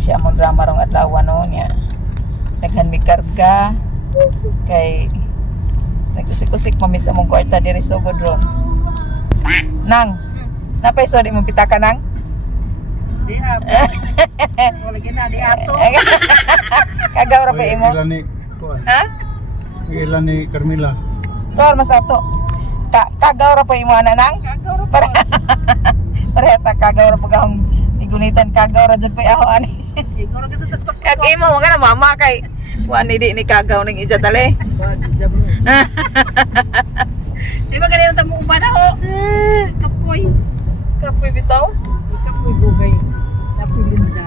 siya among drama rong adlaw no niya. Naghan mi karga kay nagkusik-kusik mami sa among kwarta diri sa Godron. Nang, napay so di mo pitaka nang? Di ha. Wala gina di ato. Kagaw ra pa imo. Ilan ni kuan? Ha? Ilan ni Carmela? Tuwar mas ato. Kagaw ra pa imo ana nang? Kagaw ra Para ta kagaw ra pagahong igunitan kagaw ra jud pa aho ani. siguro kasi tas pag Kag imo mo kana mama kay kuan ni di ni kagaw ning ija dali. Di ba ganyan tamo uban ho? Kapoy. Kapoy bitaw. Kapoy bugay. Kapoy linda.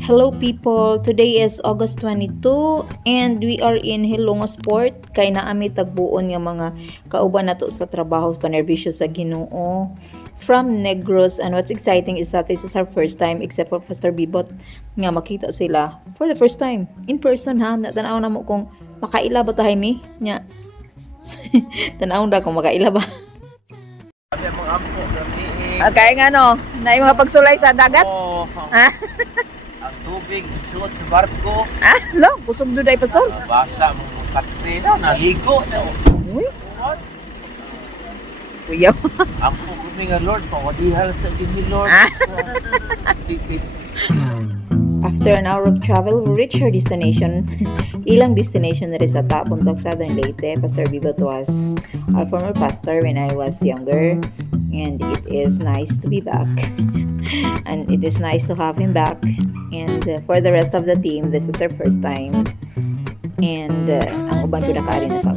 Hello people, today is August 22 and we are in Hilongos Port kay naami tagbuon nga mga kauban nato sa trabaho panerbisyo sa Ginoo from Negros, and what's exciting is that this is our first time except for Pastor Bibot nga makita sila for the first time in person ha. Natanaw na mo kung makaila ba tayo mi nya. Tanaw na kung makaila ba. Kaya nga no, na yung mga pagsulay sa dagat. Ha? Ang tubig, suot sa barko. Ah, lo, kusog duday pastor. Basa mo katre daw, naligo. Uy. Kuyaw. Ako kami nga Lord, pawadihal sa dini Lord. Tipid. After an hour of travel, we reached our destination. Ilang destination na rin sa Puntok Southern Leyte. Pastor Bibot was our former pastor when I was younger. And it is nice to be back. And it is nice to have him back. And for the rest of the team, this is their first time. And ang uban ko nakari na sa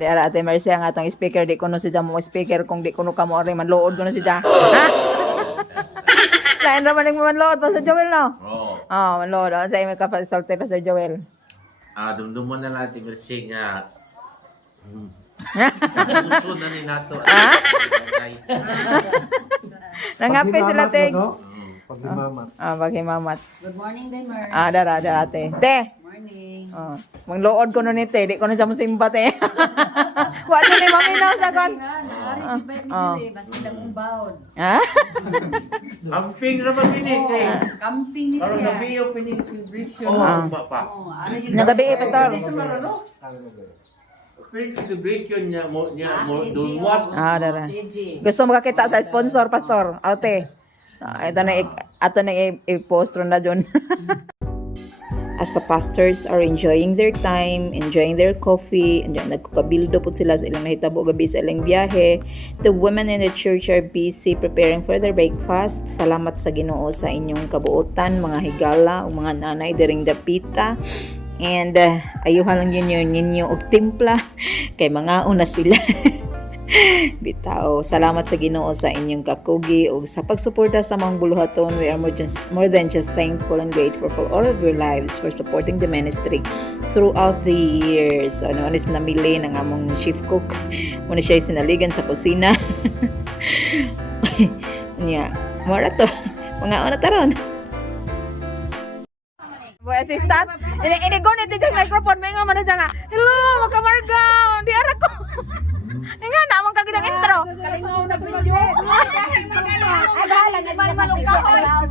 Di ara ate Mercy ang atong speaker, di ko no si mo speaker kung di ko no kamo rin manlood ko no si Ha? Lain raman ning manlood Pastor Joel no? Oo. Oh, manlood. Sa imo ka pa solte Pastor Joel. Dumduman na lang ti Mercy nga. Puso na ni nato. Nangapi sila te. Paghimamat. Paghimamat. Good morning, Daimar. Dara ate. Te. Morning. Manglood ko no ni te, di ko na siya musimba te. Wa to ni maminaw sa kon. Ari jibay mi diri basta dag umbawon. Ha? Amping naman pini kay. Camping ni Parang siya. nabiyo pini-celebration. Pa. Oh, ari Nagabi pastor. Celebration niya mo dulwat. Dara. CG. Gusto makakita sa sponsor pastor. Ate. Ito na ato na i-post ron na dyan. As the pastors are enjoying their time, enjoying their coffee, and nagkukabildo po sila sa ilang nahitabo gabi sa ilang biyahe. The women in the church are busy preparing for their breakfast. Salamat sa Ginoo sa inyong kabuotan, mga higala, o mga nanay diring dapita. And ayuhan lang yun ninyo og timpla kay mga una sila. Bitaw, salamat sa Ginoo sa inyong kakugi o sa pagsuporta sa mga buluhaton. We are more than just thankful and grateful for all of your lives for supporting the ministry throughout the years. Ano is namili ng among chief cook. Muna siya sinaligan sa kusina. Nya, mora to. Mga una taron. Boy assistant. Ini gonit dito sa microphone. May nga man na hello, makamarga. Di ara ko. Nga na mong kagidang intro. Kalingaw na video.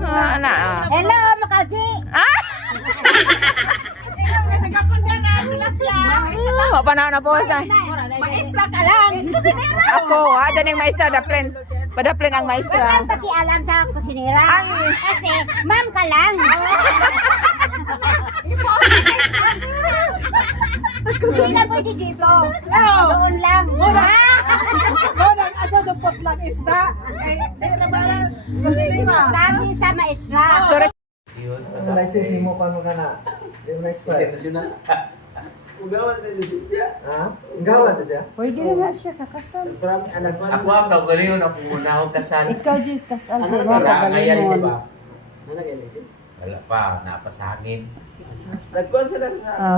Ana. Hello, Makaji. Mapanaw na po sa. Maestra ka lang. Kusinera. Ako, dyan yung maestra, daplen. Padaplen ang maestra. Pati alam sa kusinera. Kasi, ma'am ka lang. Kusina pwede dito. Doon lang. Doon ang dupot lang isda. Di na ba lang? Kusinera. Sabi sa maestra. Sorry. License mo pa mo ka na. Di mo na-expire. Ugawan na siya. Ha? Gawa na siya? Pwede na siya kakasal. Ako ang kagalingon ako muna akong kasal. Ikaw, Jay, kasal sa Wala nga yan galingon. ba? Wala pa, napasangin.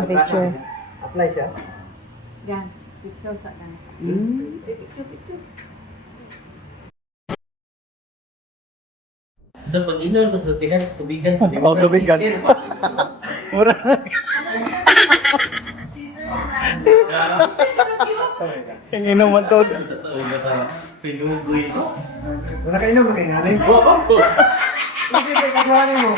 Picture. Apply siya? Gan, picture sa kan. So, pag inon mo sa tihan, tubigan. Tubigan. Mura. Ang inuman to. Wala ka inom, kay nanay. Hindi ka kagawanin mo.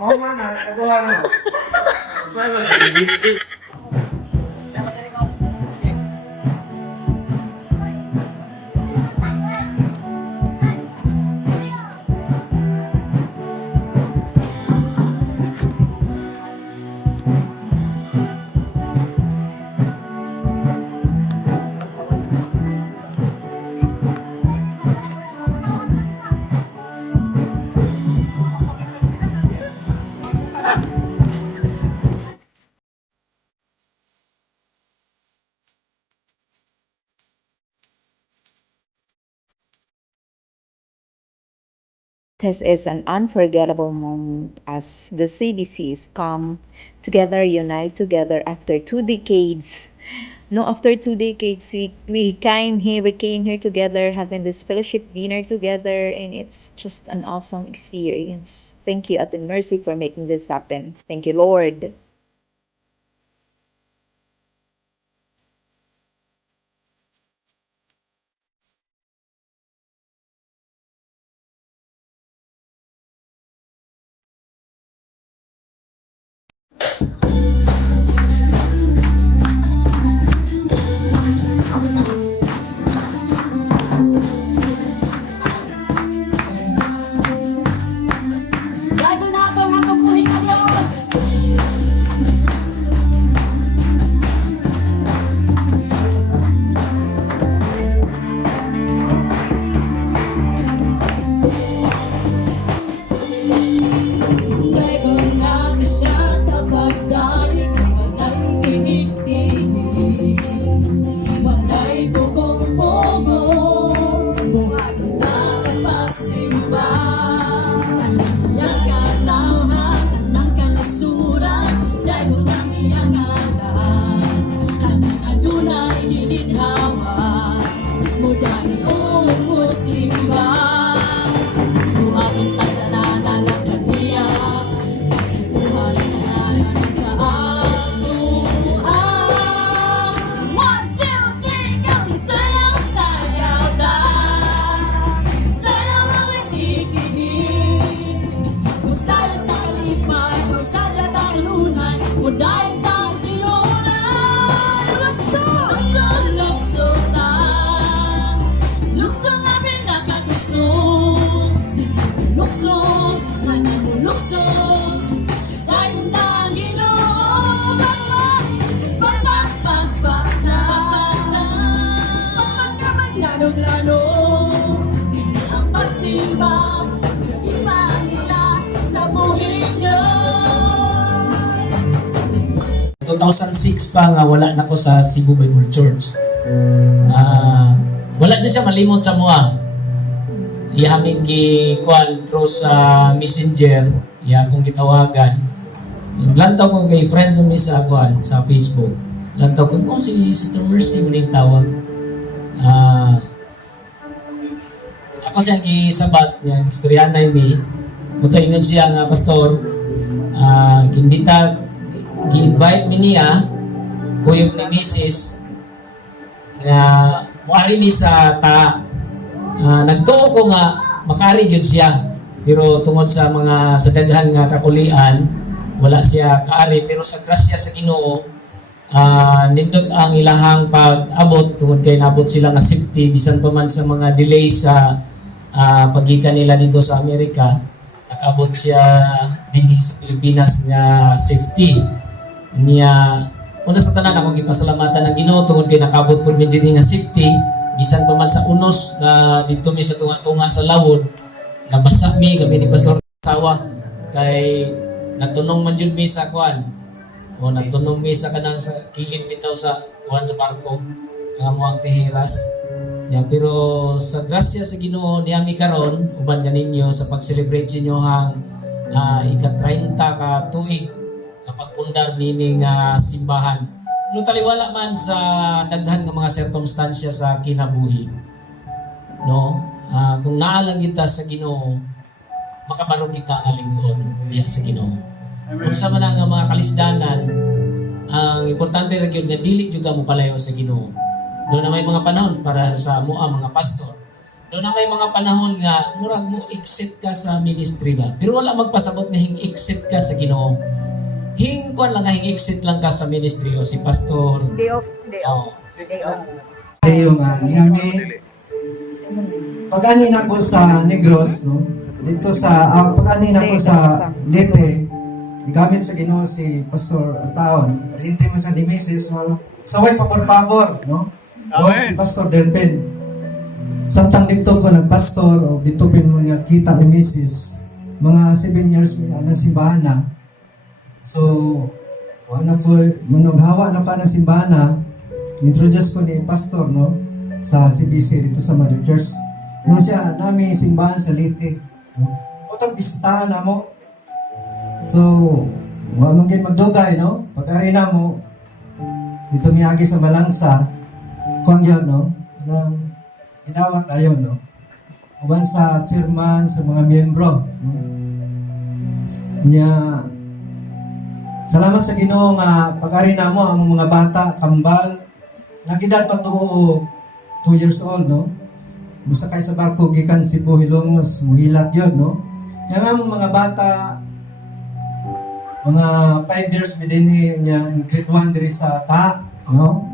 Oo man, kagawanin mo. This is an unforgettable moment as the CBCs come together, unite together after 2 decades. No, after 2 decades, we came here together, having this fellowship dinner together, and it's just an awesome experience. Thank you, Ate Mercy, for making this happen. Thank you, Lord. Gago na ito, natupuhin ka Diyos! Gago na siya sa pagdalik, walay tihik-tihik, walay pugong-pugong, buhat na sa pagsimba. Ang katawhan, ang kanasuran, gago ng iyang anak. Ang adunay gininhawa, mudahil umusimba. Buhat ang tagdananan ng kaniya, buhat ang tagdananan sa atuan. 1, 2, 3, go! Sayaw, sayaw na, sayaw ang ikikinig. Musaya sa kalipay, magsadya sa kalunan, mudahin tang tiyunan. Lukso, lukso, lukso na, lukso na pinakalusong. Sige, lukso, hanin mo lukso, dahil na ang Ginoo. Bakbak, bakbak na, bakbak ka maglanong-lanong. Hindi ang pagsimba, iba nila sa buhay niyo. 2006 pa nga wala na ko sa Cebu Bible Church. Wala dyan siya malimot sa mua. Ihaming kuan through sa messenger, iya akong gitawagan. Lantaw ko kay friend ko sa kuan sa Facebook. Lantaw ko, si Sister Mercy mo yung tawag. Ako siyang gisabat niya, istoryanay mi. Mutaingon siya nga pastor, gi-invite mi niya, kuyog ni Mrs. nga muari mi sa ta. Nagtuo ko nga makari gyud siya, pero tungod sa mga sa daghan nga kakulian wala siya kaari, pero sa grasya sa Ginoo nindot ang ilahang pag-abot tungod kay nabot sila nga safety bisan pa man sa mga delay sa pagikan nila dito sa Amerika. Nakaabot siya dinhi sa Pilipinas nga safety niya. Una sa tanan akong gipasalamatan ng Ginoo tungod kay nakaabot pud mi dinhi nga safety bisan pa man sa unos dito mi sa tunga-tunga sa lawod. Nabasa mi kami ni Pastor Sawa kay natunong man jud mi sa kuan. O natunong mi sa kanang sa kilid bitaw sa kuan sa barko nga mo ang tihiras. Yeah, pero sa grasya sa Ginoo niyami karon uban ganinyo sa pag-celebrate ninyo hang ika-30 ka tuig kapag pundar nining simbahan. No taliwala man sa daghan nga mga sirkumstansya sa kinabuhi. No? Kung naalang kita sa Ginoo, makabarog kita nga lingkod diya sa Ginoo. Unsa man ang mga kalisdanan, ang importante ra gyud nga dili jud ka mo palayo sa Ginoo. Doon na may mga panahon para sa mga pastor. Doon na may mga panahon nga murag mo exit ka sa ministry ba. Pero wala magpasabot nga hing-exit ka sa Ginoo. Hingkuan lang hing-exit lang ka sa ministry o si pastor. Day off. Oh. Yung ni Ami, pag-anin ako sa Negros, no? Dito sa, pag-anin ako sa Leyte, igamit sa Ginoo si Pastor Artaon. Hintay mo sa ni Mrs. Saway papor-papor, no? O si Pastor Delpen. Samtang dito ko nagpastor, o dito pin mo niya kita ni Mrs. Mga 7 years may anong simbahan na. So, wala ko, manoghawa na pa ng simbahan na, introduce ko ni Pastor, no? Sa CBC dito sa Mother Church. Nung siya, nami simbahan sa Leyte. No? Utag bisitahan na mo. So, mungkin magdugay, no? Pag-ari na mo, dito miyagi sa Malangsa, kung yun, no? Nang inawat tayo, no? Uban sa chairman, sa mga miyembro, no? Niya, salamat sa Ginoo nga pag-ari na mo ang mga bata, kambal, nagidad pa to 2 years old, no? Musakay sa barko, gikan Cebu, Hilongos, muhilat yun, no? Yang ang mga bata, mga 5 years midinhi niya in grade 1 diri sa Ta, no?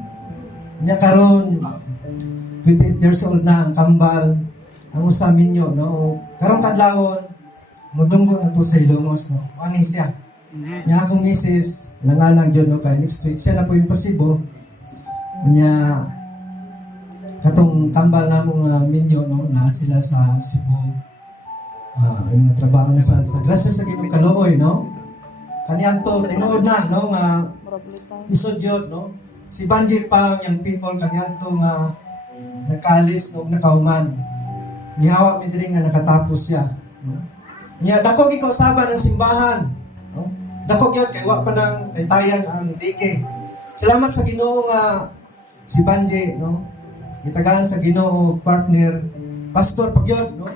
Niya karon 28 years old na ang kambal, ang usa minyo, no? Karon kadlawon mudunggo na to sa Hilongos, no? Ani siya. Niya akong misis, lang yun, no? Kaya next week siya na po yung pasibo. Niya katong kambal na mga minyo, no? Na sila sa Cebu. Yung mga trabaho na sa grasya sa Ginoo kaluoy, no? Kaniyan to, tinuod na, no, nga isod yun, no? Si Banji Pang, yung people, kaniyan to nga nakalis, no, nakauman. Nihawa mi diri nga nakatapos siya. No? Niya, dako ikaw sama ng simbahan. No? Dako yun, kay wa pa ng taytayan ang dike. Salamat sa Ginoo nga si Banji, no? Kitagahan sa Ginoo, partner, pastor, pag yun, no?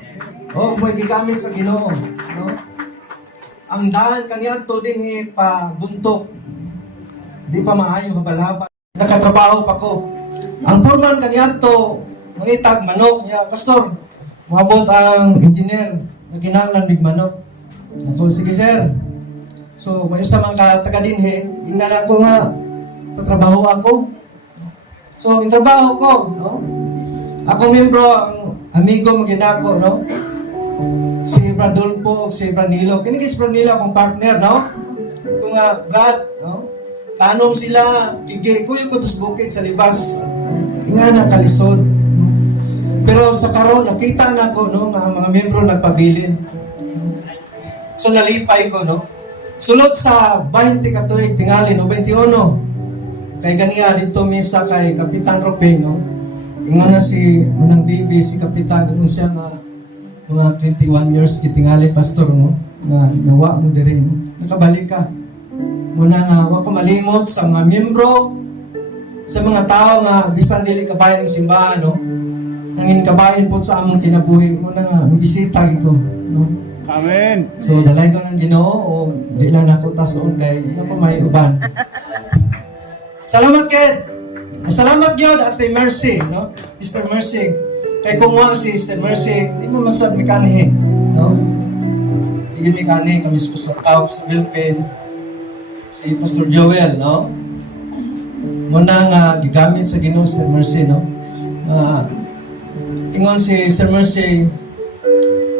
O, may gigamit sa Ginoo, no? Ang daan kaniya to din pa buntok. Di pa maayo habal-habal. Nakatrabaho pa ko. Ang foreman kaniya to mangitag manok niya, pastor. Mabot ang engineer na kinahanglan big manok. Ako, sige sir. So, may isa man ka taga dinhi, ingnan ako nga patrabaho ako. So, yung trabaho ko, no? Ako membro, ang amigo maginako, no? Si Bradolfo o si Branilo. Kini si Branilo akong partner, no? Kung Brad, no? Tanong sila, tigay ko yung kutos bukid sa libas. Inga na kalisod. No? Pero sa karon nakita na ko, no? Nga mga membro nagpabilin. No? So nalipay ko, no? Sulod sa 20 katuig tingali, no? 21. Kay ganiya dito misa kay Kapitan Rope, no? Inga na si Manang Bibi, si Kapitan, ano siya nga mga 21 years kitingali pastor, no? Nga nawa mo diri, no? Nakabalik ka. Muna nga wa ko malimot sa mga miyembro, sa mga tao nga bisan dili kabayan ng simbahan, no? Nangin kabayan po sa among kinabuhi. Muna nga bisita ito, no? Amen. So dalay ko ng Ginoo o di lang ako tason kay napa may uban. Salamat kay salamat gyud Ate Mercy, no? Mr. Mercy. Kay kung wa si Sister Mercy, di mo masad mi kanhi, no? Di mi kanhi kami sa Pastor Tao, sa Wilpin, si Pastor Joel, no? Muna nga gigamit sa Ginoo Sister Mercy, no? Ingon si Sister Mercy,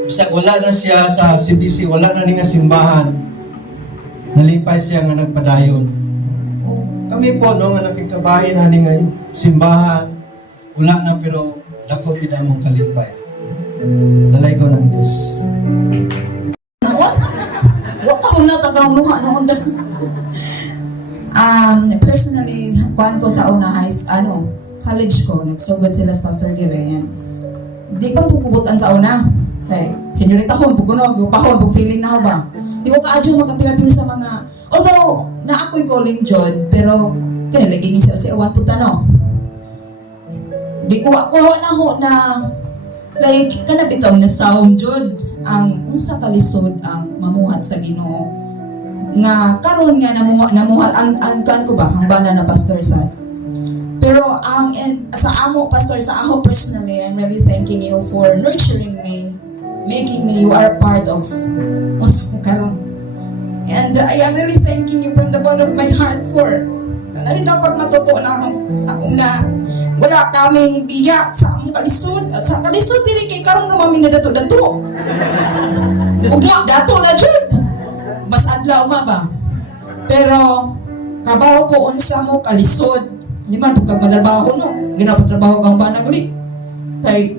bisag wala na siya sa CBC, wala na ni nga simbahan. Nalipay siya nga nagpadayon. Kami po, no, nga nakikabahin na ni nga simbahan, wala na pero dako gid among kalipay. Dalay ko ng Diyos. Wa ka una tagaw luha noon. Personally, kuan ko sa una college ko, nagsugod sila sa Pastor Giren. Di pa pukubutan sa una. Kay senyorita ko puguno, gupahon pug feeling na ako ba. Di ko kaadyo magapila-pila sa mga, although na ako'y calling John, pero kaya lagi ni sa awan puta, no. Di ko na ho na like kanabitaw na sound jud ang unsa kalisod ang mamuhat sa Ginoo nga karon nga namuhat ang kan ko ba ang bana na pastor sad. Pero sa amo pastor sa ako personally, I'm really thanking you for nurturing me, making me you are part of unsa ko karon. And I am really thanking you from the bottom of my heart for nalita pag matuto na ako sa una. Wala kami biya sa among kalisod. Sa kalisod dili kay karon rumami na dato-dato. Ugma dato na jud. Mas adlaw ma ba. Pero kabaw ko unsa mo kalisod. Liman pag matrabaho no. Ginapatrabaho kang banag uli. Tay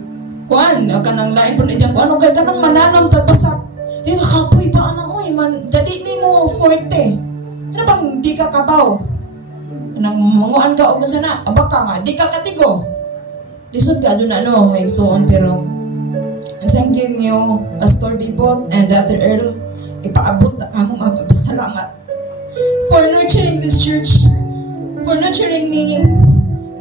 kuan kanang lain pud diyan kuan kay kanang mananam tabasak. Kapoy pa ana oy man jadi nimo forte. Ano bang di ka kabaw? Nang manguan ka og sana abaka nga di ka katigo. Lisod ka na no mo igsoon pero I'm thanking you Pastor Bibot and Dr. Earl. Ipaabot na kamo magpasalamat for nurturing this church, for nurturing me.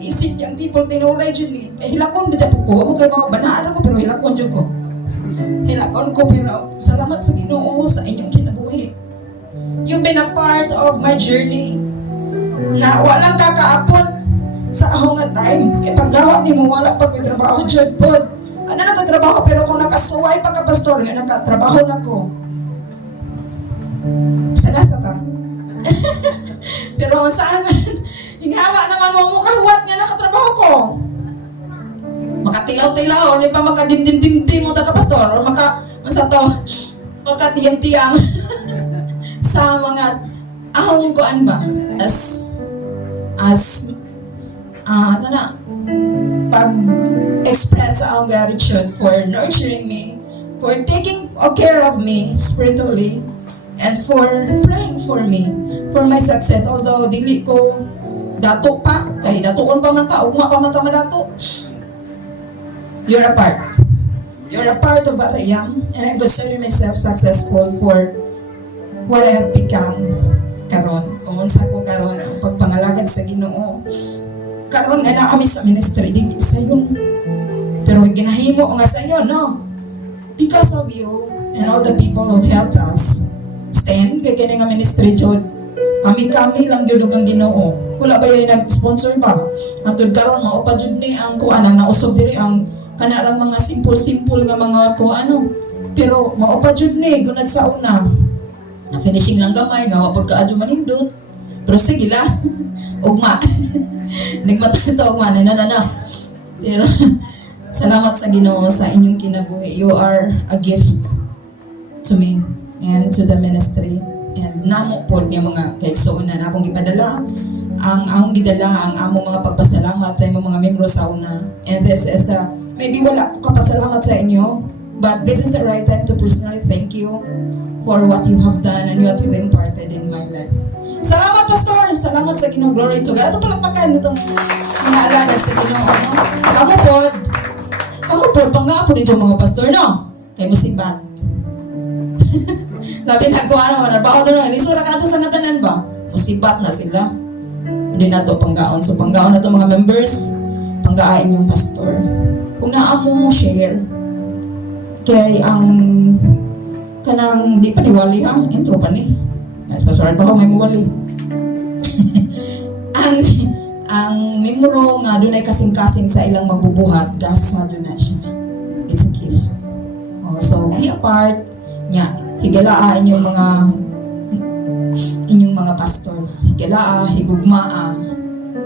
Isip yung people tinuray dyan ni hilakon dito po ko kay mga banaan ako pero hilakon dyan ko pero salamat sa Ginoo sa inyong kinabuhi. You've been a part of my journey na walang kakaapot sa ahong nga time. Paggawa ni mo wala pagkatrabaho dyan po. Ano nagkatrabaho pero kung nakasuway pagka-pastor nga nakatrabaho na ko. Sagasa ka. Pero saan man hinghawa naman mo mukawat nga nakatrabaho ko. Makatilaw-tilaw, hindi pa makadimdim-dimdim mo pastor o makatiyang-tiyang sa mga ahong kuan ba pag-express sa akong gratitude for nurturing me, for taking care of me spiritually, and for praying for me, for my success. Although dili ko dato pa, kay datoon pa man ta, ugma pa man ta madato. You're a part. You're a part of what I am, and I consider myself successful for what I have become karon. Kung unsa ko karon ang pagpangalagad sa Ginoo. Karon nga na kami sa ministry dili sayon. Pero ginahimo nga sayon, no? Because of you and all the people who helped us stand kay kini nga ministry jud. Kami lang jud ang Ginoo. Wala ba yung nag-sponsor pa? Atod karon mao pa jud ni ang kuan ang nausog diri ang kanarang mga simple nga mga kuano. Pero mao pa jud ni gunad sa una. Na finishing lang gamay nga pagkaadyo manindot. Pero sige la. Ugma. Nagmatato ugma na. Pero salamat sa Ginoo sa inyong kinabuhi. You are a gift to me and to the ministry. And namo pod niya mga kaigsuonan akong gipadala ang akong gidala ang among mga pagpasalamat sa imong mga membro sa una. And this is the maybe wala ko kapasalamat sa inyo, but this is the right time to personally thank you for what you have done and what you've imparted in my life. Salamat Pastor, salamat sa Ginoo, glory to God. Ato palakpakan nitong mga alagad sa Ginoo, no? Kamu pod pangapod dito mga pastor, no? Kay musibat. Labi na ko ano, narbaho doon na, lisura ka sa nga tanan ba? Musibat na sila. Hindi na to panggaon. So panggaon na to mga members, panggaan yung pastor. Kung naamo mo share, kay ang kanang di pa niwali ha, intro pa ni. Mas pastor pa ko may muwali. ang memoro nga dunay kasing-kasing sa ilang magbubuhat gasa do na siya. It's a gift. So be a part nya higalaa inyong mga pastors. Higalaa, higugmaa,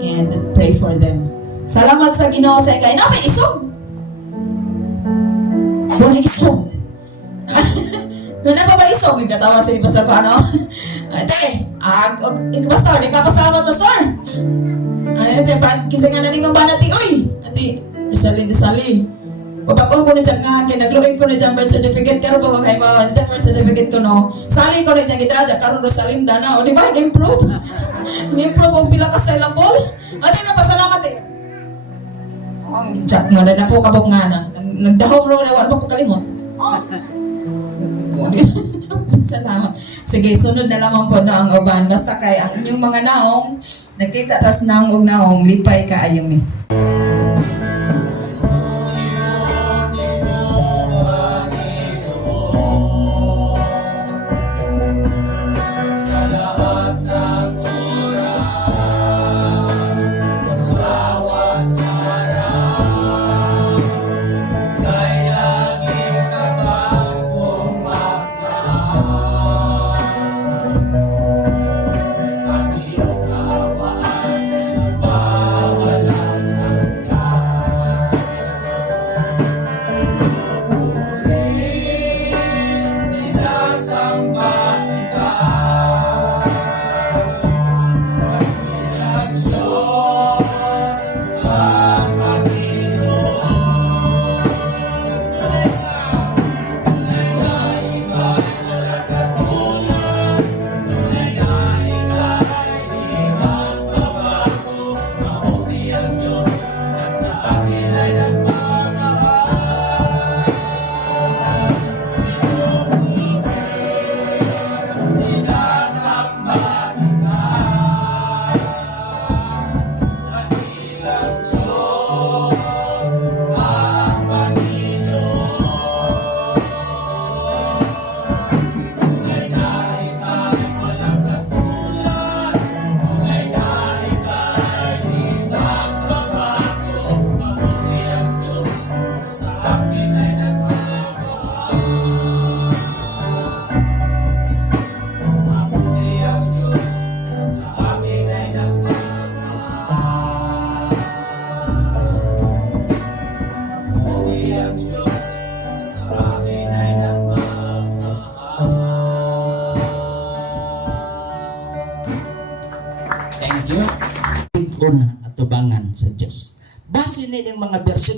and pray for them. Salamat sa Ginoo sa ikay. May isog! Bunay isog! Ano pa ba isog? Ikatawa sa pastor ko, ano? Ate, pastor, di ka pasalamat, pastor! Ano na siya, kising nga na ni mabanati, uy! Ate, Rizalin. Kapag ko na dyan nga, kinagluin ko na dyan birth certificate, karoon po kay ba, dyan birth certificate ko no, sali ko na dyan kita, karoon Rosalinda na, o di ba, improve? Improve ang pila ka sa ilang ball? Ate nga, pasalamat eh. Ang jack mo, na po kabog nga na, nagdahom ro na, wala pa ko kalimot. Salamat. Sige, sunod na lamang po na ang uban, basta kay ang inyong mga naong, nakita tas naong og naong, lipay ka ayumi.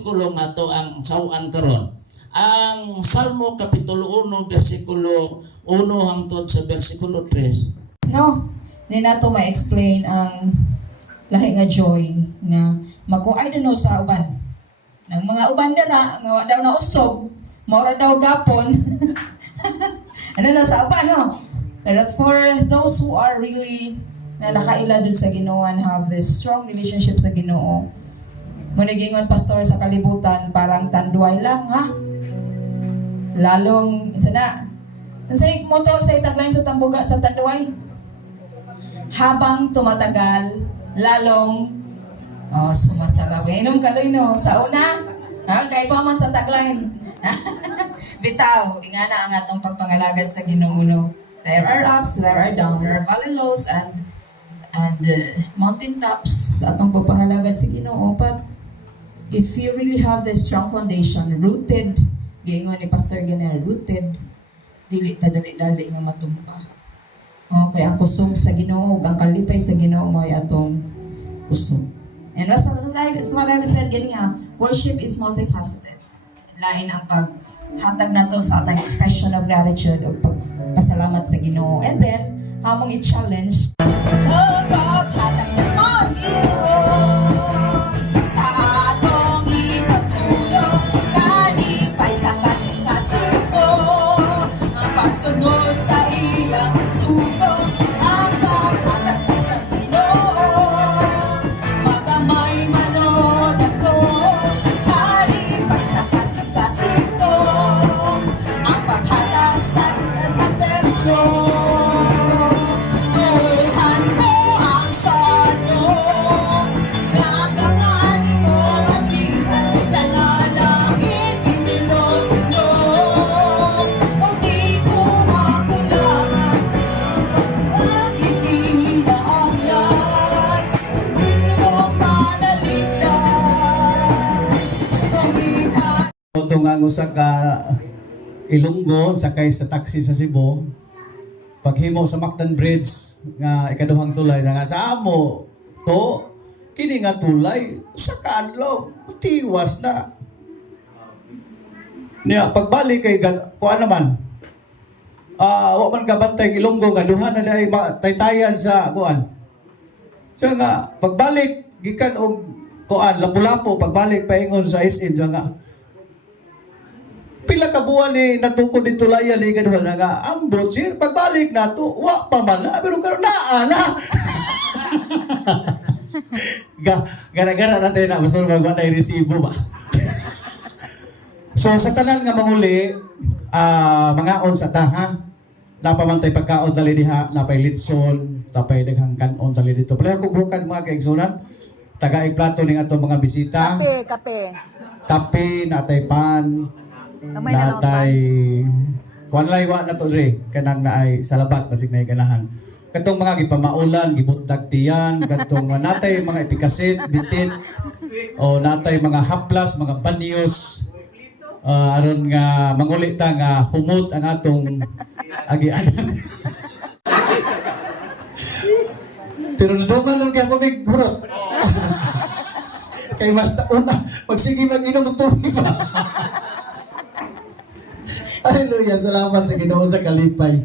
bersikulo nga to ang sawan karon. Ang Salmo Kapitulo 1, versikulo 1 hangtod sa versikulo 3. No, di na to ma-explain ang lahi nga joy nga I don't know sa uban. Nang mga uban dara nga wa daw na usog, maura daw gapon. Ano na sa uban, no? But for those who are really na nakaila dun sa Ginoo and have this strong relationship sa Ginoo, manigingon pastor sa kalibutan parang tanduay lang, ha? Lalong isa na. Unsay moto sa tagline sa tambuga sa tanduay? Habang tumatagal, lalong sumasarap. Inom kaloy no sa una. Kay pa man sa tagline. Bitaw, ingana ang atong pagpangalagad sa Ginoo. There are ups, there are downs, there are valley lows and mountain tops sa atong pagpangalagad sa Ginoo. But if you really have this strong foundation, rooted, gingon ni Pastor Ganel, rooted, dili ta dali-dali nga matumpa. Okay, ang kusog sa Ginoo, ang kalipay sa Ginoo mo ay atong kusog. And as what I said ganyan, worship is multifaceted. Lain ang paghatag nato sa atong expression of gratitude o pagpasalamat sa Ginoo. And then, hamong i-challenge, paghatag na sa Ginoo sa atong ipagtulong, kalipay sa kasing-kasing ko, ang pagsunod sa ilang sugo, ang paghatag na sa Ginoo, magamay manod ako, kalipay sa kasing-kasing ko, ang paghatag sa templo. Tuhan ko ang sanyo, nagkakani mo ang liho, nanalangin ininuno, o di ko makulangan, ang itinahanglan, iyong panaligdan, tumihan. Ito nga ang usa ka Ilonggo sakay sa taxi sa Cebu. Paghimo sa Mactan Bridge nga ikaduhang tulay nga sa amo to kini nga tulay usa ka adlaw tiwas na. Niya pagbalik kay kuan naman. Wa man ka bantay Ilonggo nga duha na dai taytayan sa kuan. So nga pagbalik gikan og kuan lapu-lapu pagbalik paingon sa SM nga pila ka buwan ni natukod dito layan ni kaduha nga ambot sir pagbalik nato wa pa man na pero karon naa na. Gara-gara natin na basta magwa na resibo ba. So sa tanan nga manguli mangaon sa ta ha. Napamantay pagkaon tali diha, napay litson, tapay daghang kanon tali dito. Pala ko bukan mga kaigsunan. Tagaig plato ning ato mga bisita. Kape, natay pan. Natay kuan laywa na to re kanang naay salabat basig nay ganahan katong mga gipamaulan gibutag tiyan katong natay mga epikasit bitit o natay mga haplas mga banyos aron nga manguli ta nga humot ang atong agianan. Pero nadungan lang kaya ko may gurot. Kay mas taon na magsige mag-inom ng tubig pa. Hallelujah, salamat sa Ginoo sa kalipay.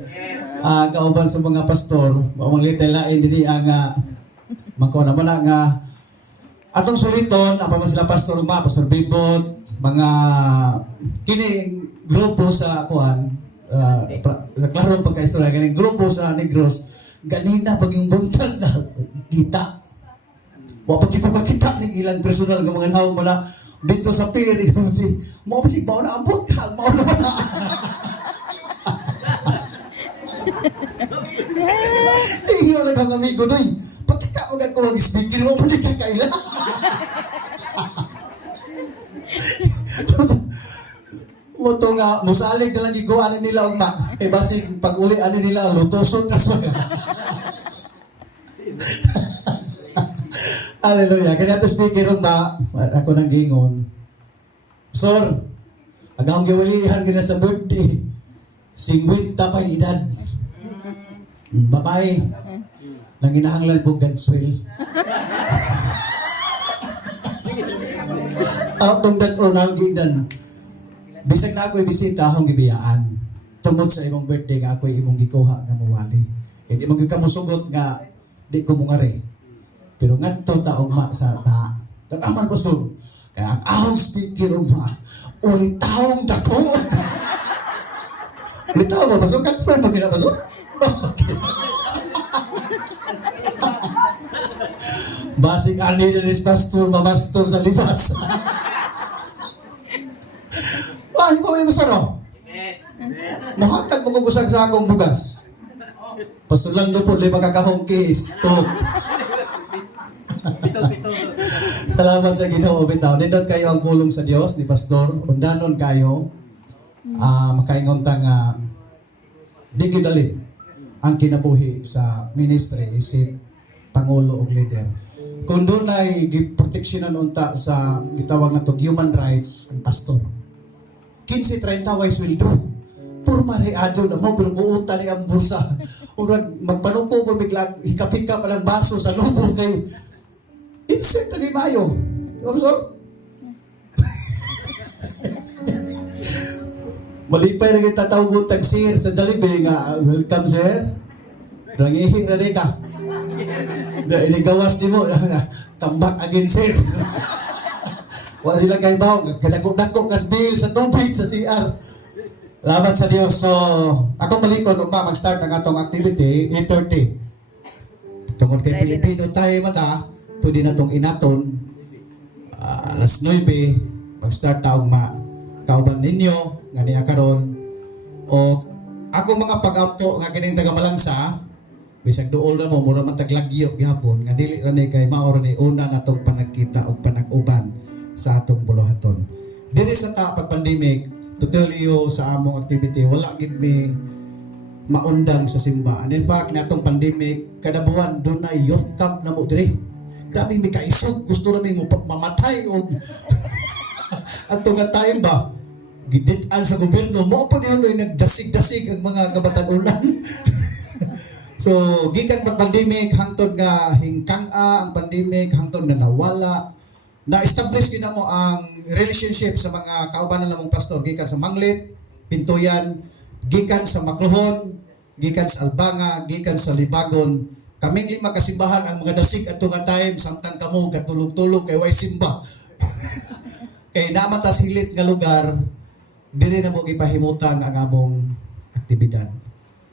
Kauban sa mga pastor, mamangitay lain dinhi ang mako naman nga atong suliton apa man sila pastor Pastor Bibot, mga kini grupo sa kuan sa klaro pagka-istorya kini grupo sa Negros ganina pag yung buntag na kita. Wa pa ko kakita ning ilang personal nga mga nahaw mo na dito sa piri mo pa si na ambot ka mo na. Iyo lang ang amigo doy. Pati ka og ako ang speaker mo pati ka kaila. Mo to nga musalig na lang giguan nila og ma kay basig pag uli ani nila lutoson tas. Hallelujah. Kaya ito speaker ba, ako nang gingon. Sir, agang giwalihan ka na sa birthday. 50 pa edad. Babae. Nang inahanglan po Ganswell. Tong dan-on ang ginan. Bisag na ako'y bisita, akong gibiyaan. Tungod sa imong birthday nga ako'y imong gikuha nga mawali. Hindi mo gikamusugot nga di ko mungari. Pero ngadto taong ma sa ta. Kagaman ko sud. Kaya ang ahong speaker ma ulit taong dako. Ulit taong ba? So confirm mo ginabasok? Okay. Basig ani ni pastor, mamastor sa libas. Wah, mo yung masaro. Mahatag mo gusag sa akong bugas. Pasulan do po lima kakahong case. Tok. Salamat sa Ginoo bitaw. Nindot kayo ang pulong sa Dios ni pastor. Undanon kayo. Makaingon ta nga di gyud dali ang kinabuhi sa ministry isip pangulo ug leader. Kung doon ay proteksyonan unta sa gitawag na to human rights ang pastor. 15-30 wise will do. Puro mariado na mo, pero buutan ni ang bursa. Urag magpanuko ko bigla, hikap-hikap palang baso sa lubo kay insert na kay Mayo. Diba, sir? Malipay na kayo tatawag sir sa Jollibee nga, welcome sir. Nangihing na ka. Inigawas di mo, come back again sir. Wala sila kay Baw, kadako-dako kas bill sa tubig sa CR. Salamat sa Dios. So, ako malikod ugma mag-start ang atong activity 8:30. Tungod kay Pilipino tayo mata, pwede na tong inaton. Alas 9 mag-start taong kauban ninyo nga niya karon. O ako mga pag-ampo nga kining taga Malangsa, bisag duol ra mo mura man taglagyo gyapon nga dili ra ni kay mao ra ni una natong panagkita og panag-uban sa atong buluhaton. Diri sa pag pandemic, to tell you sa among activity, wala gid mi maundang sa simbahan. In fact, natong pandemic, kada buwan doon na youth camp na mo diri. Grabe mi kaisog, gusto na mi mo mamatay og atong nga time ba giditan sa gobyerno mo pa niyo nagdasig-dasig ang mga kabatanunan. So, gikan pag pandemic hangtod nga hingkang-a ang pandemic hangtod nga nawala. Na-establish gina mo ang relationship sa mga kaubanan namong pastor gikan sa Manglit, Pintuyan, gikan sa Makruhon, gikan sa Albanga, gikan sa Libagon. Kaming lima kasimbahan ang mga dasig at nga time samtang kamo katulog-tulog kay way simba. Kay naman ta silit nga lugar, diri na mo gipahimutan ang among aktibidad.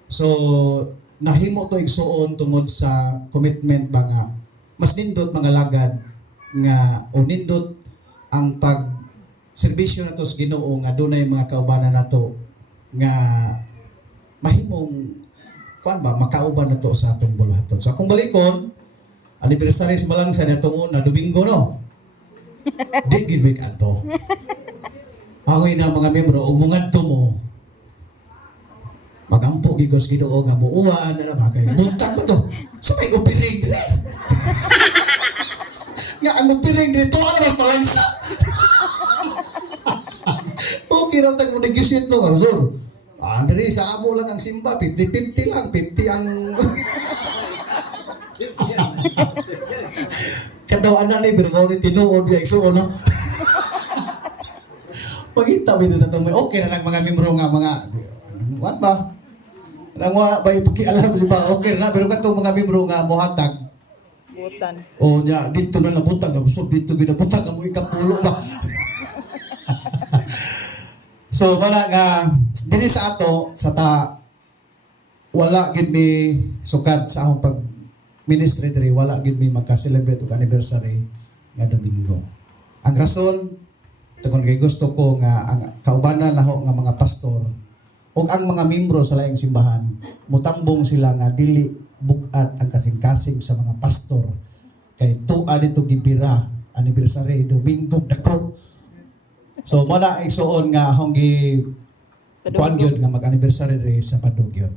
So, nahimo to igsuon tungod sa commitment ba nga mas nindot mga lagad nga o nindot ang pag serbisyo nato sa Ginoo nga dunay mga kaubanan nato nga mahimong kuan ba makauban nato sa atong buluhaton. So akong balikon anniversary sa Malangsa natong una Domingo no. Di gid week ato. Ako na mga membro ug mungadto mo magampo gigos Ginoo nga muuwan na ba kay buntag ba to? So may opiring dire. Nga ang opiring dito ano mas Malangsa. Okay raw tag mo negotiate no Garzor. Andre sa amo lang ang simba 50-50 lang 50 ang kadaw ana ni pero mo ni tinuod ga igsuon no. Pagita bito sa tumoy okay na lang mga membro nga mga what ba? Nang wa bay pakialam di ba okay na pero katong mga membro nga mohatag Butan. oh nya dito na nabutang na so dito ginabutang amo ikapulo ba. So wala nga diri sa ato sa ta wala gid mi sukad sa akong pag ministry diri wala gid mi magka-celebrate og anniversary nga Domingo. Ang rason tungod kay gusto ko nga ang kaubanan naho nga mga pastor ug ang mga miyembro sa laing simbahan mutambong sila nga dili bugat ang kasing-kasing sa mga pastor kay tuwa dito gibira anniversary Domingo dako. So mala igsuon nga akong gi kuan gyud nga mag-anniversary rin sa Sabado gyud.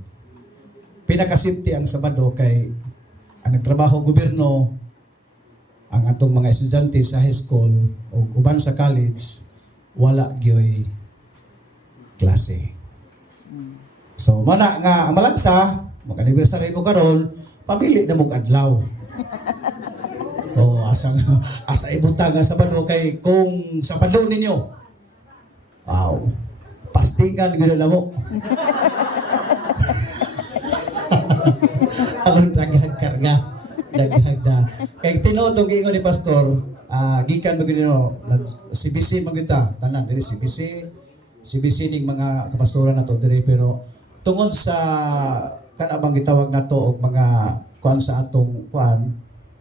Pinaka-safety ang Sabado kay ang nagtrabaho gobyerno ang atong mga estudyante sa high school o uban sa college wala gyoy klase. So mana nga ang Malangsa mag-anniversary mo karon pamili na mo adlaw. Oh, asa ibutang nga Sabado kay kung Sabado ninyo. Wow. Pastingan gyud na mo. Aron daghang karga. Daghang na. Kay tinuod og ingon ni pastor, gikan mo gyud CBC magita tanan diri CBC ning mga kapastoran nato diri, pero tungod sa kana bang gitawag nato og mga kuan sa atong kuan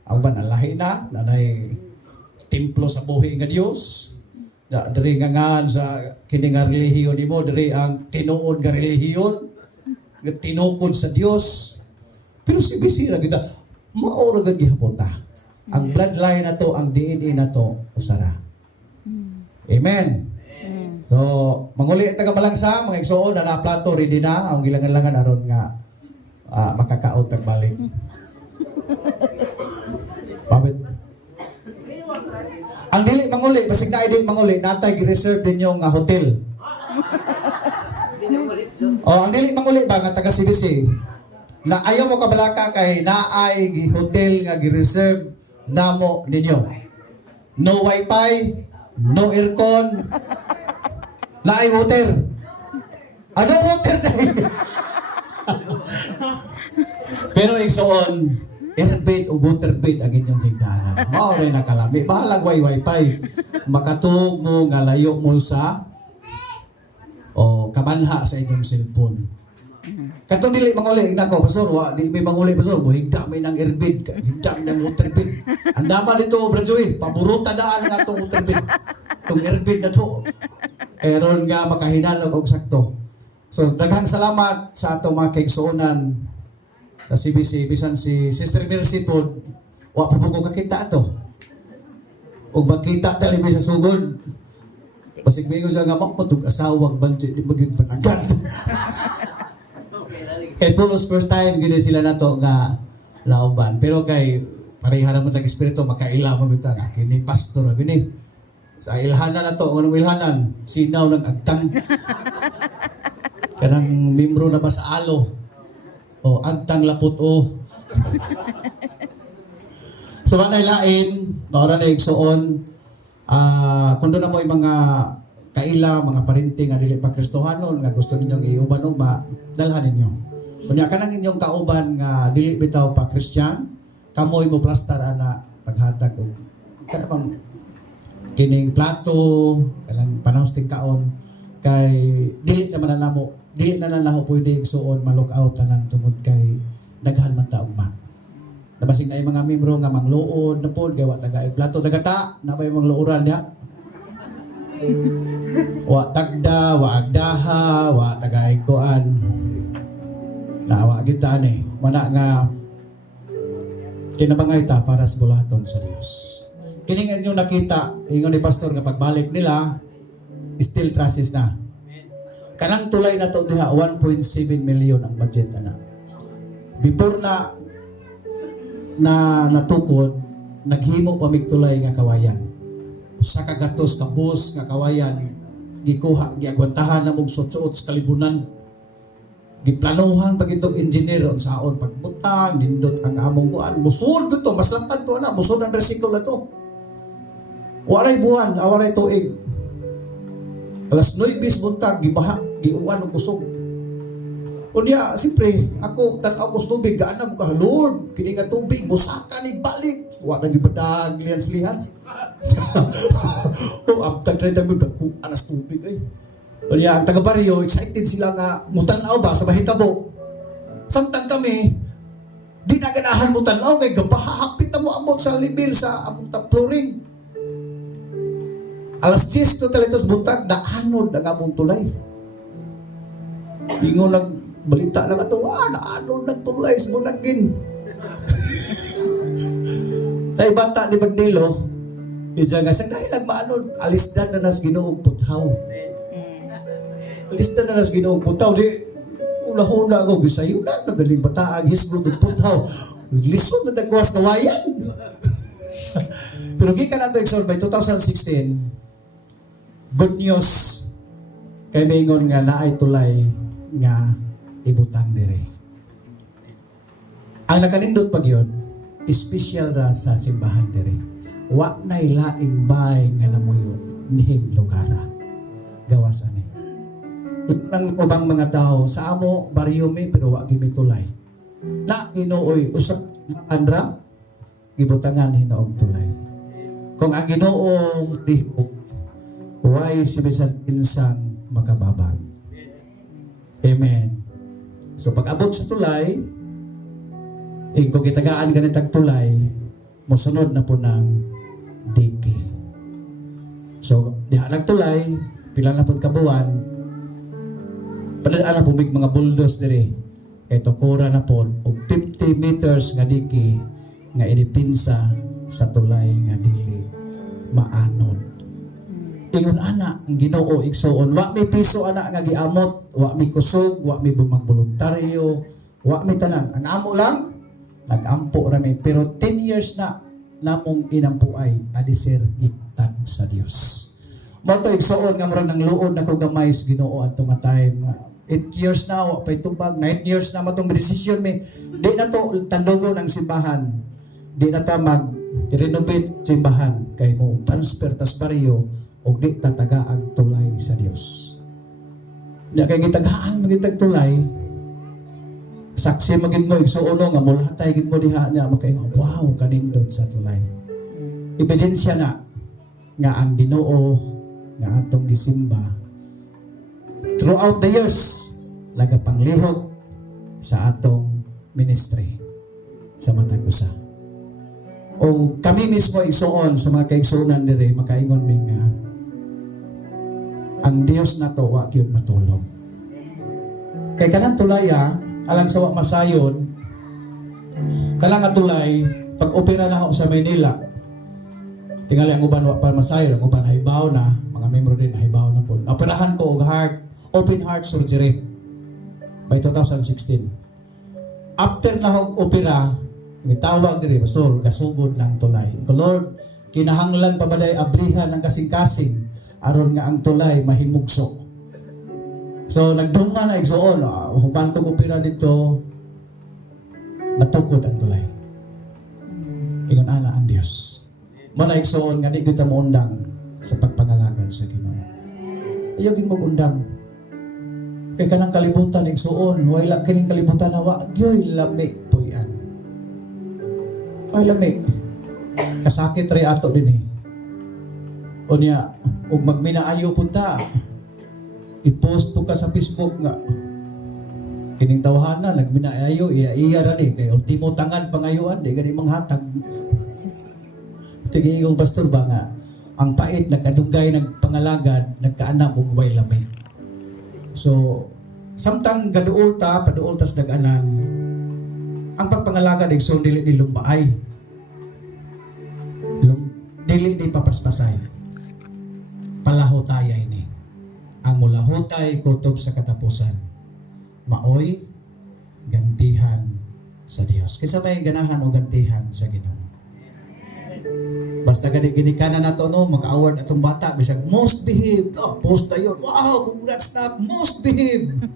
ang banalahi na nanay templo sa buhi nga Dios. Diri nga sa kini nga relihiyon nimo, diri ang tinuod nga relihiyon nga tinukod sa Dios. Pero si bisira kita mao ra gid gihapon ta. Ang bloodline na to, ang DNA na to usara. Amen. So manguli taga Malangsa mga igsoon na plato ready na ang gilangan-langan aron nga makakaot tag balik. Pabit. Ang dili manguli, basig na dili manguli, natay gi-reserve ninyo nga hotel. Ang dili manguli ba nga taga CBC? Na ayaw mo kabalaka kay naay hotel nga gi-reserve namo ninyo. No wifi, no aircon, naay water. Ano water dai? Pero igsoon, airbed o waterbed ang inyong higdanan. Mao ray nakalami. Bahalag wifi. Makatug mo nga layo mo sa kamanha sa inyong cellphone. Katong dili manguli nako pastor, di may manguli pastor, higda may nang airbed, higda may nang waterbed. Ang dama dito bro Joey, paboruta daan nga atong waterbed. Tong airbed na to. Karon nga makahinalog og sakto. So daghang salamat sa atong mga kaigsuonan sa CBC, bisan si Sister Mercy po, wa pa po ko kakita ato. O magkita talabi sa sugod. Pasig may ko siya nga makmatug asawang bansi, di maging panagan. Kay Pulos first time, gini sila na to nga laoban. Pero kay parehara mo tag espiritu, makaila mo kita nga, kini pastor, gini. Sa ilhanan na to, anong ilhanan? Sinaw ng agtang. Kanang membro na ba sa alo? Agtang lapot So manay lain, maura na igsoon, kung doon na mo yung mga kaila, mga parinting nga dili pa Kristohanon, nga gusto ninyong iuban o dalhan ninyo. Kunya kanang inyong kauban nga dili bitaw pa Christian, kamoy mo plastar ana paghatag og kana bang kining plato, kanang panahos ting kaon kay dili naman na namo. Dili na naho pwede igsuon ma-look out tanan tungod kay daghan man ta og ma. Nabasig na yung mga membro nga mangluod na pod gawa taga plato tagata na may mga luuran ya. Wa tagda, wa agdaha, wa taga kuan. Nawa gyud ta ani. Mana nga kinabangay ta para sa bulaton sa Dios. Kining inyong nakita ingon ni pastor nga pagbalik nila still traces na. Kanang tulay na to diha 1.7 million ang budget ana. Before na natukod, naghimo pa mig tulay nga kawayan. Sa kagatos ka bus nga kawayan gikuha giagwantahan na mong suot sa kalibunan. Giplanuhan pag itong engineer unsaon pagbutang nindot ang among kuan. Musod to, mas lampan to na, musod ang resiklo to. Walay buwan, walay tuig. Alas 9 buntag gibaha, giuwan og kusog. Unya, siyempre, ako tan-aw ko sa tubig, gaana mo ka, Lord, kini nga tubig, musaka ni balik. Wa na gibadag lihans. Abtag try tayo dagkuan as tubig eh. Unya, ang taga-baryo, excited sila nga mutanaw ba sa bahitabo. Samtang kami, di na ganahan mutanaw kay gabahahapit na mo amot sa libil sa among flooring. Alas 10 to talitos buntag, naanod ang among tulay. Ingon balita na ito, naanod ng tulay sa bunagin. Tay bata ni Bagdelo, isa nga sa dahil maanod, alisdan na nas Ginoong puthaw. Alisdan na nas Ginoong puthaw. Di, una-una ako, gisayo na, nagaling bata, ang hisgo ng puthaw. Lisod na nagkuwas kawayan. Pero gikan nato exor by 2016, good news kay mingon nga naay tulay nga ibutang dire. Ang nakanindot pag yun, special ra sa simbahan diri. Wa nay laing bay nga namuyon ning lugar. Gawas ani. Itang ubang mga tao sa amo baryo mi pero wa gyud tulay. Na inuoy usap andra gibutangan hinoong tulay. Kung ang Ginoo dihok, huwag si bisan insang makababag. Amen. So pag abot sa tulay, kung kitagaan ganitang tulay, musunod na po ng diki. So diha nagtulay, pila na po kabuan, paladaan na po mga bulldoze diri. Kay tukura na po, og 50 meters nga diki, nga idipinsa sa tulay nga dili maanon. Ingon ana ang Ginoo igsoon, wa mi piso ana nga giamot, wa mi kusog, wa mi magboluntaryo, wa mi tanan. Ang amo lang nagampo ra mi, pero 10 years na namong inampuay adisir gitag sa Dios. Mo to igsoon nga murag nang luod na ko gamay sa Ginoo adto nga time. 8 years na wa pay tubag, 9 years na matong decision mi. Di na to tandugo ng simbahan. Di na ta mag-renovate simbahan kay mo transfer tas baryo og di tataga ang tulay sa Dios. Di kay gitagaan magitag tulay. Saksi magid mo igsuono nga mulahatay gid mo diha nya makaingon wow kanindot sa tulay. Ebidensya na nga ang Ginoo nga atong gisimba throughout the years lagapanglihok sa atong ministry sa matag usa. O kami mismo igsuon sa mga kaigsuonan diri makaingon mi nga ang Dios nato wa gyud matulog. Kay kanang tulaya alang sa wa masayon kalang nga tulay pag opera na ako sa Maynila tingali ang uban wa pa masayon ang uban hibaw na mga membro din hibaw na po. Operahan ko og open heart surgery by 2016. After na ako opera mitawag diri pastor gasugod lang tulay. Ko Lord, kinahanglan pa baday abrihan ang kasing-kasing aron nga ang tulay mahimugso. So nagdunga na igsoon, human ko opera dito natukod ang tulay. Ingon ana ang Dios. Mo na igsoon nga di kita mo undang sa pagpangalagan sa Ginoo. Ayaw gid mo undang. Kay kanang kalibutan igsoon, wala kining kalibutan na wa gyoy lami puyan. Ay lamig. Kasakit rin ato din eh. O niya, huwag magminaayo punta. I-post po ka sa Facebook nga. Kining tawahan na, nagminaayo, iya rin eh. Kaya ultimo tangan pangayuan, di gani manghatag. Tingin yung pastor ba nga, ang pait, nagkadugay, nagpangalagad, nagkaanap, ugway lamig. So, samtang gaduol ta, paduol tas nag-anan, ang pagpangalaga ng so dili ni lumbaay. Dili ni papaspasay. Palahotay ini. Ang mulahotay kutob sa katapusan. Maoy gantihan sa Dios. Kisa may ganahan o gantihan sa Ginoo. Basta gani kana nato no maka-award atong bata bisag most behaved. Oh, post tayo. Wow, congrats na most behaved.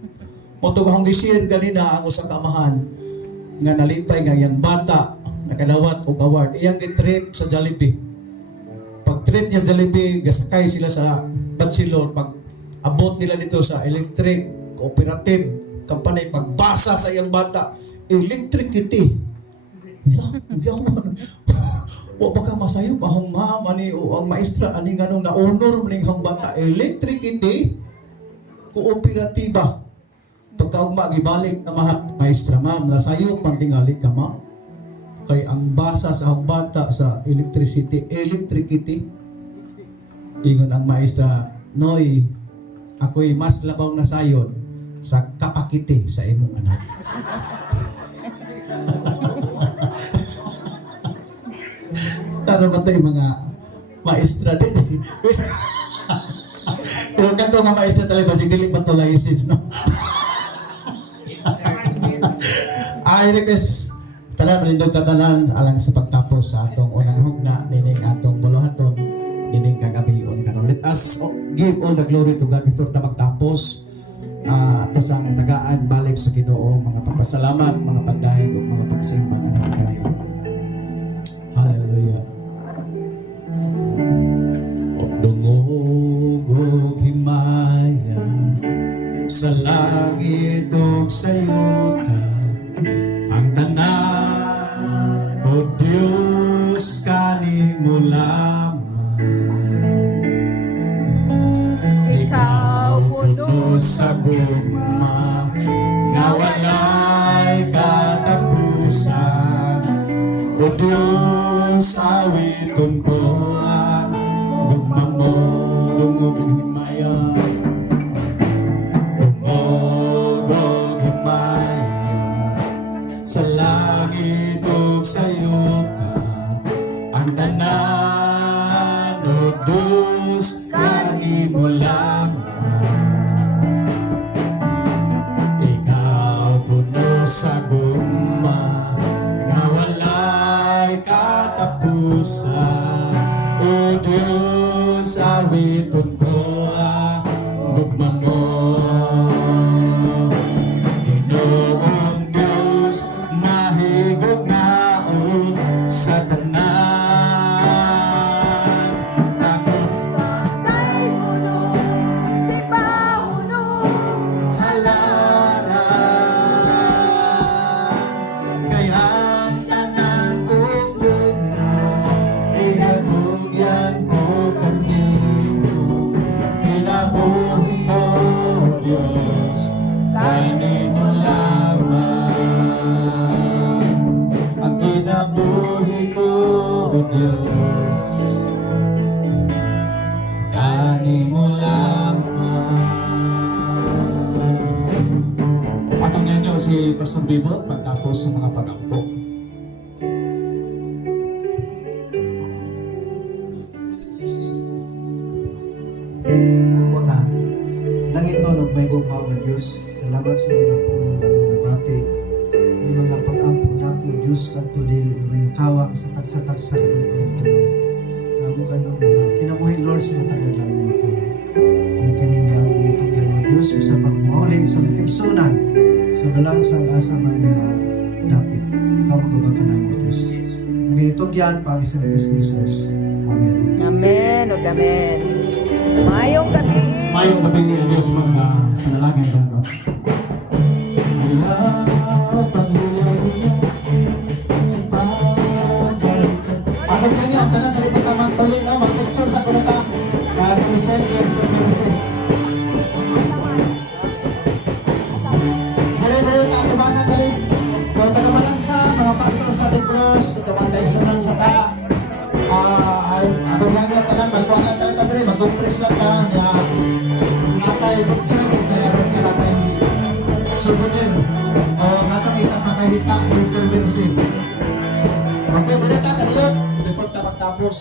Moto kang gi-share ganina ang usa ka amahan nga nalipay nga yang bata nakadawat og award iyang gi-trip sa Jollibee. Pag trip niya sa Jollibee gasakay sila sa bachelor pag abot nila dito sa electric cooperative company pagbasa sa iyang bata electricity wa baka masayo pa hong mama ni o ang maestra ani nganong na-honor maning hang bata electricity kooperatiba. Pagkaugma gibalik na maestra ma'am nasayo pantingali ka ma'am kay ang basa sa bata sa electricity ingon ang maestra noy ako'y mas labaw na sayon sa kapakiti sa imong anak. Tara ba tayo mga maestra din pero kanto nga maestra talaga basig dili ba to license no. I request tanan manindog tatanan alang sa pagtapos sa atong unang hugna nining atong buluhaton nining kagabion karon. Let us give all the glory to God before ta magtapos. Ato sang tagaan balik sa Ginoo mga papasalamat, mga pagdahig ug mga pagsimba nga nahan kaniyo. himaya sa langit ug sa yuta ang tanan o Dios kanimo lamang. Ikaw puno sa gugma nga walay katapusan, o Diyos awiton ko ang gugma mo lungog himaya, lungog og himaya sa langit ug sa yuta ang tanan o Diyos kanimo lamang. Ikaw puno sa gugma nga walay katapusan, o Diyos awiton ko ang gugma mo. Ginoong Diyos mahigugnaon sa tanan, takos Tay puno, si Pauno. halaran kaya ang tanan kong inagugyan ko kanino, kinabuhi ko Diyos kanino lamang, ang kinabuhi ko Diyos kanimo lamang. Patungyan niyo si Pastor Bibot pagtapos sa mga pag-ampo. Puna, langit nun og may gugma o Diyos. Salamat sa mga punong among nabati. May mga pag-ampo na ko Diyos kadto dili may kawang sa tagsa-tagsa ng among tulong. Amo kanong kinabuhi Lord sa matagal lang mga puno. Kung kaniya ang tinutugyan ng Diyos sa pagmauli sa mga igsunan sa balang sa asa man niya dapit. Kamatuba ka na mo Diyos. Kung ginitugyan pag isang Kristo Jesus. Amen. Amen ug amen. Mayong gabi. Mayong gabi ang Diyos mga panalangin bago. Ako kanya ang tanan sa ipag tamang tuloy na mag-lecture sa kulata. Kaya present yes, present. Dali-dali, takibangan dali. So, tagamalang sa mga pastor sa Red Cross, tumantay sa lang sa ta. Ako lang lang tanan, magkuhalan tayo tayo, mag-compress lang tayo. Natay, buksan, mayroon ka natay souvenir. O, natay, napakahita ng servicing. Okay, balita ka rin. Report na pagtapos.